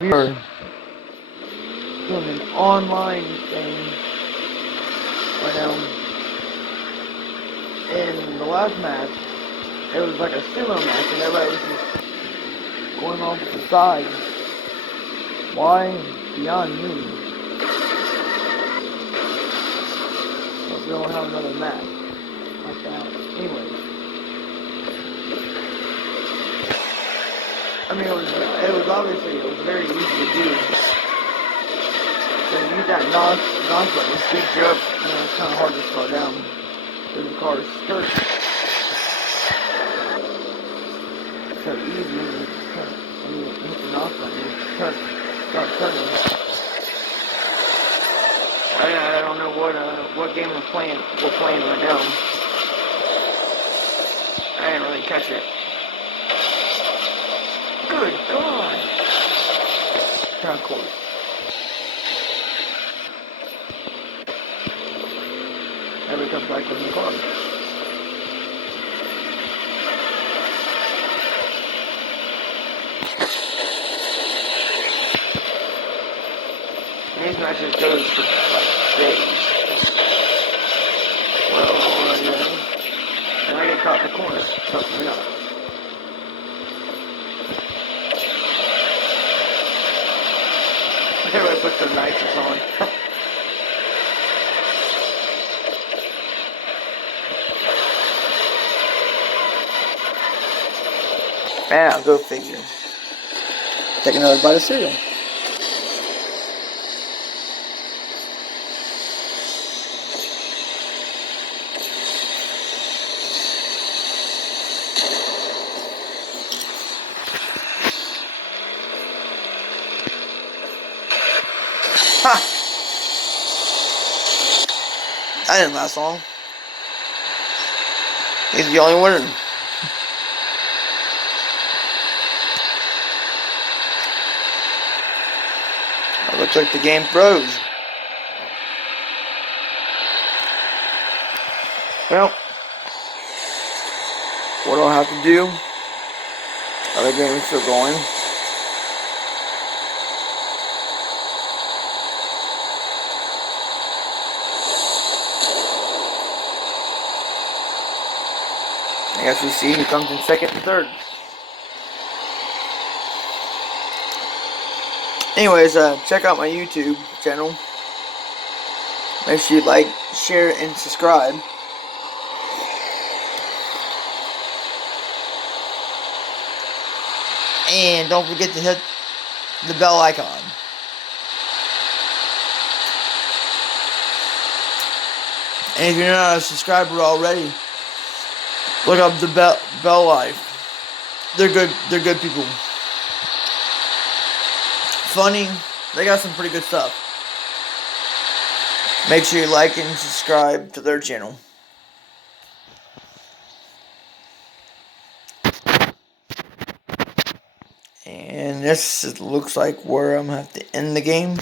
We are doing an online thing right now. In the last match, it was like a sumo match, and everybody was just going off to the side. Why? Beyond me. But we don't have another match like that. Anyways, I mean, it was obviously, it was very easy to do. So you use that NOS button, it speeds you up, and it's kind of hard to slow down because the car is skirts. So easy when you hit the NOS button, start turning. I don't know what game we're playing right now. I didn't really catch it. Good God! Kind of close. Everybody comes back in the car. And these matches goes for like days. Well, and I get caught in the corner. Something else. Everybody puts their nitrous on. Yeah, go figure. Take another bite of cereal. Ha! That didn't last long. He's the only winner. It looks like the game froze. Well, what do I have to do? Other game is still going. I guess we see who comes in second and third. Anyways, check out my YouTube channel. Make sure you like, share, and subscribe. And don't forget to hit the bell icon. And if you're not a subscriber already, look up the Bell Life. They're good people. Funny. They got some pretty good stuff. Make sure you like and subscribe to their channel. And this looks like where I'm going to have to end the game.